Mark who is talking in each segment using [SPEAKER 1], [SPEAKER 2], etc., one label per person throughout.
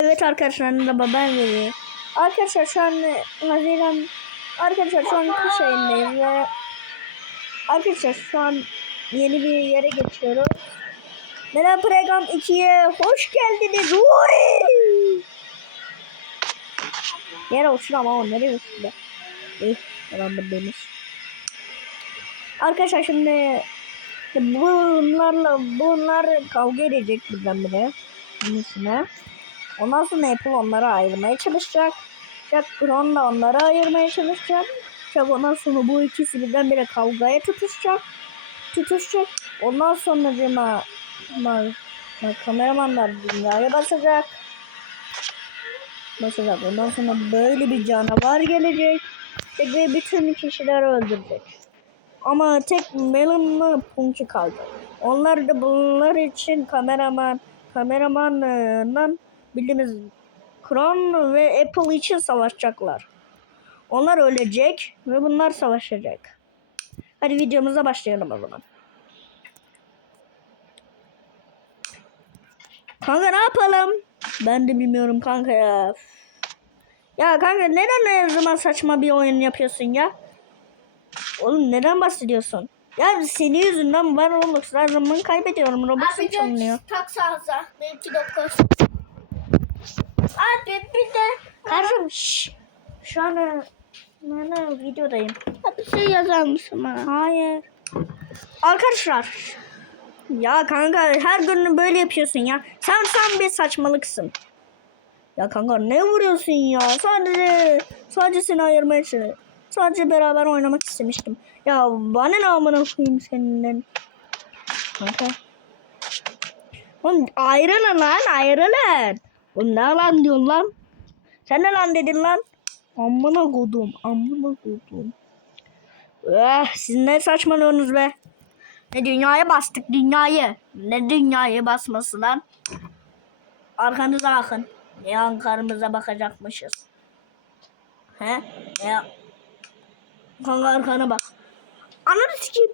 [SPEAKER 1] Evet arkadaşlar de babam veriyor. Arkadaşlar şu an Haziran Arkadaşlar şu an kış ayındayız ve Arkadaşlar şu an yeni bir yere geçiyoruz. Neden Program 2'ye hoş geldiniz. Uy! Yere uçur ama o nereye uçtu? İyi, tamam demiş. Arkadaşlar şimdi bunlarla bunlar kavga edecek birdenbire. Bunun üstüne. Ondan sonra Apple onları ayırmaya çalışacak. Jack Brown da onları ayırmaya çalışacak. Jack ondan sonra bu ikisi birdenbire kavgaya tutuşacak. Tutuşacak. Ondan sonra cima ma, ma, kameramanlar dünyaya basacak. Basacak. Ondan sonra böyle bir canavar gelecek. Ve bütün kişileri öldürecek. Ama tek Melon'la Punky kaldı. Onlar da bunlar için kameraman kameramanla bildiğimiz Kron ve Apple için savaşacaklar. Onlar ölecek ve bunlar savaşacak. Hadi videomuza başlayalım o zaman. Kanka ne yapalım? Ben de bilmiyorum kanka ya. Ya kanka neden her zaman saçma bir oyun yapıyorsun ya? Oğlum neden bahsediyorsun? Ya senin yüzünden ben Roblox her zaman kaybediyorum. Roblox'um çalınıyor.
[SPEAKER 2] tak sağza. Benimki dokuz. Abi bir de
[SPEAKER 1] Kardeşim şşş. Şu an ben videodayım.
[SPEAKER 2] bir şey yazar mısın bana?
[SPEAKER 1] Hayır. Arkadaşlar. Ya kanka her gün böyle yapıyorsun ya. Sen sen bir saçmalıksın. Ya kanka ne vuruyorsun ya? Sadece sadece seni ayırmaya çalışıyorum. Sadece beraber oynamak istemiştim. Ya bana ne amına koyayım seninle. Kanka. Oğlum ayrılın lan ayrılın. Oğlum ne lan diyorsun lan? Sen ne lan dedin lan? Amına kodum amına kodum. Eh, siz ne saçmalıyorsunuz be? Ne dünyaya bastık dünyayı. Ne dünyayı basması lan? Arkanıza bakın. Ne arkamıza bakacakmışız. He? Ne? Kanka arkana bak. Ananı sikeyim.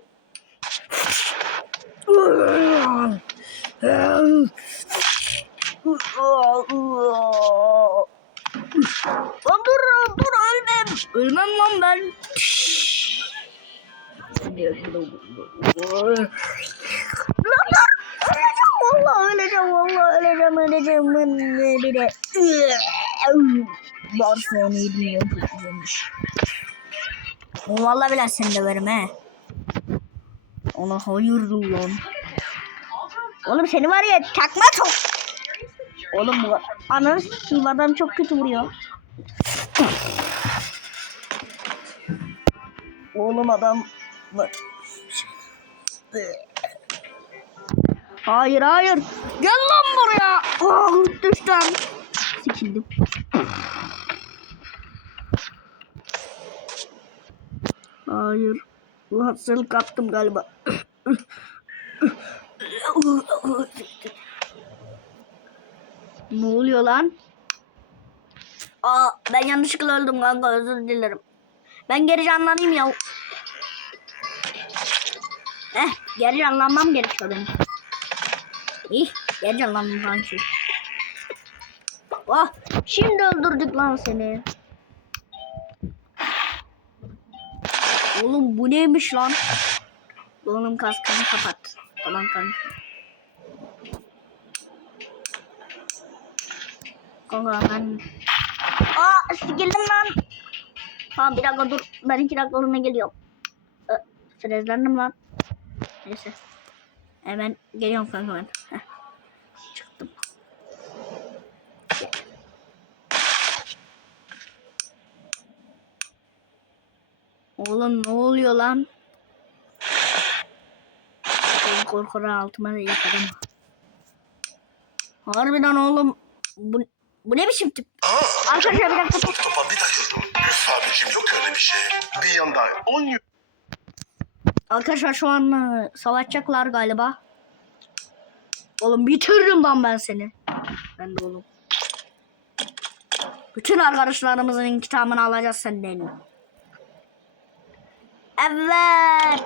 [SPEAKER 1] Lan dur dur ölmem. Ölmem lan ben. Lan dur. Öleceğim vallahi öleceğim vallahi öleceğim öleceğim de bir de. Barcelona güzelmiş. Vallahi bile seni döverim he. Ona hayırdır lan. Oğlum seni var ya çakma çok. Oğlum bu ananı sikeyim adam çok kötü vuruyor. Oğlum adam Hayır hayır. Gel lan buraya. Oh, düştüm. Sikildim. Hayır. Bu hastalık kaptım galiba. Ne oluyor lan? Aa ben yanlışlıkla öldüm kanka özür dilerim. Ben geri canlanayım ya. Eh geri canlanmam gerekiyor benim. İyi geri canlandım kanki. Oh şimdi öldürdük lan seni. Oğlum bu neymiş lan? Oğlum kaskını kapat. Tamam kanka. Ben... Aa sikildim lan. Tamam bir dakika dur. Ben iki dakika sonra geliyorum. Ee, Frezlendim lan. Neyse. Hemen geliyorum kanka ben. Heh. Çıktım. Oğlum ne oluyor lan? Ben altıma da yaparım. Harbiden oğlum. Bu, bu ne biçim tip? Arkadaşlar bir dakika.
[SPEAKER 3] Top topa bir takıldım. Üf abicim yok öyle bir şey. Bir yanda 10 yıl
[SPEAKER 1] Arkadaşlar şu an e, savaşacaklar galiba. Oğlum bitiririm lan ben seni. Ben de oğlum. Bütün arkadaşlarımızın intikamını alacağız senden. Evet.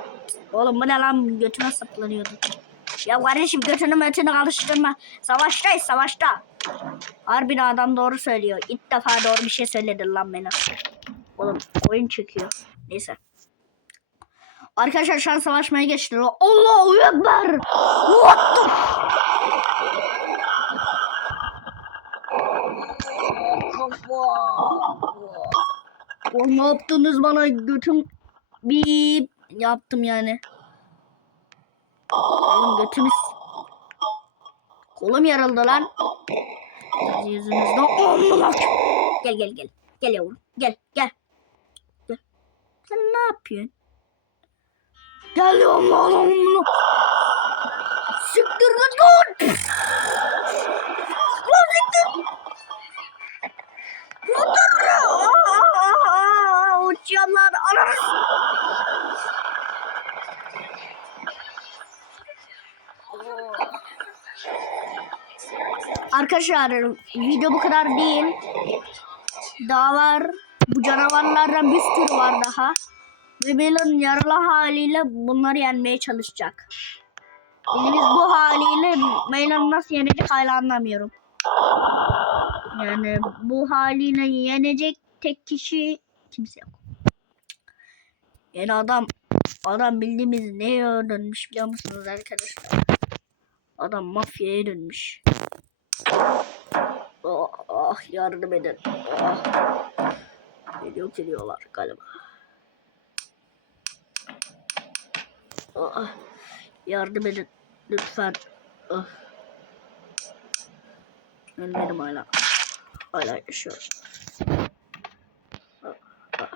[SPEAKER 1] Oğlum bu ne lan götüme saplanıyordu. Ya kardeşim götünü mötünü alıştırma. Savaştayız savaşta. Harbiden adam doğru söylüyor. İlk defa doğru bir şey söyledin lan bana. Oğlum oyun çekiyor. Neyse. Arkadaşlar şu an savaşmaya geçtiler. Allahu Ekber. What the Oğlum ne yaptınız bana götüm bir yaptım yani. Oğlum götümüz kolum yarıldı lan. Siz yüzünüzden olmalar. Gel gel gel. Gel yavrum. Gel gel. Gel. Sen ne yapıyorsun? Lan oğlum. Siktir git lan. Lan siktir. Dur. Aa, Uçuyorum lan. Anam. Arkadaşlar video bu kadar değil. Daha var. Bu canavarlardan bir sürü var daha. Ve Melon yaralı haliyle bunları yenmeye çalışacak. Elimiz bu haliyle Melon nasıl yenecek hala anlamıyorum. Yani bu haliyle yenecek tek kişi kimse yok. Yani adam adam bildiğimiz neye dönmüş biliyor musunuz arkadaşlar? Adam mafyaya dönmüş. Ah, ah yardım edin. Ah. Beni yok ediyorlar galiba. Ah, yardım edin lütfen. Ah. Ölmedim hala. Hala yaşıyorum. Ah, ah.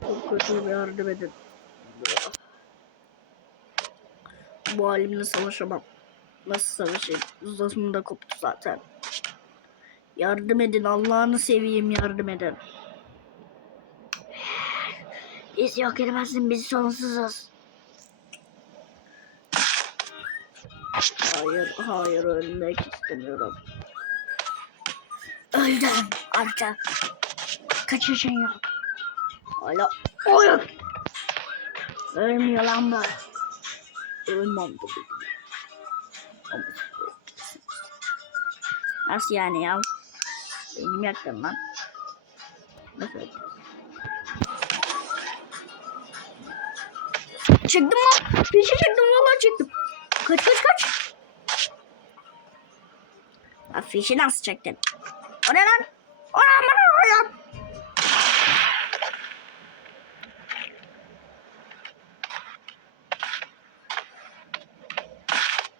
[SPEAKER 1] Çok kötüyüm yardım edin. Ah. Bu halimle savaşamam. Nasıl savaşayım? Uzasım da koptu zaten. Yardım edin Allah'ını seveyim yardım edin. Biz yok edemezsin biz sonsuzuz. Hayır hayır ölmek istemiyorum. Öldüm artık. Kaçışın yok. Hala oyun. Ölmüyor lan bu. Ölmem. Ama- Nasıl yani ya? Benim yaktın lan. Nasıl? Çektim lan. Fişi çektim valla çektim. Kaç kaç kaç. Ya fişi nasıl çektin? O ne lan? O ne lan? O ne lan?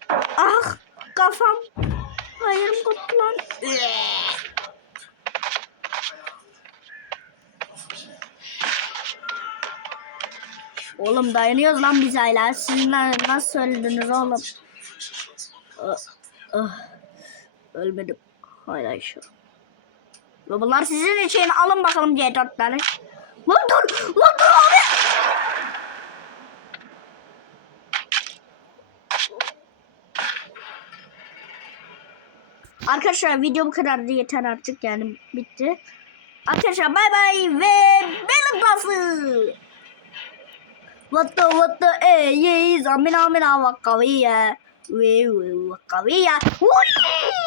[SPEAKER 1] Ah kafam. Hayırım koptu lan. Oğlum dayanıyoruz lan biz hala. Siz na- nasıl söylediniz oğlum? Ölmedim. Hala. Ve bunlar sizin için alın bakalım C4'leri. Lan dur! Lan dur abi! Arkadaşlar video bu kadardı yeter artık yani bitti. Arkadaşlar bay bay ve benim pası. What the what the eh yes amina amina wakawiya. We we wakawiya. Whee!